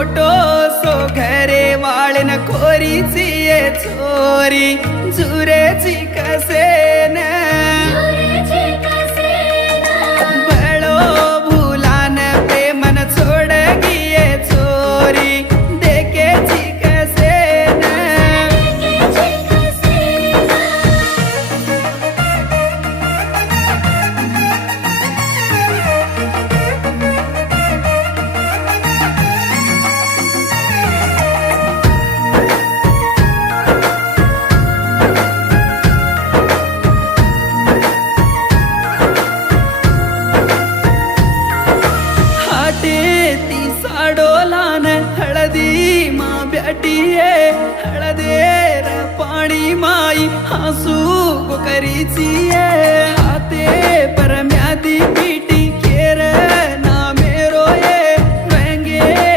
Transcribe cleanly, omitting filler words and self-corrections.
motor so घरे वाळन खोरीची ये चोरी जुरेची कसेन बळो भुलान प्रेमन छोड गिये चोरी देखेची कसेन ती साडोलान हळदी मा ब्याटिये हळदेर पाणी माई हसू करीची हाते परम्या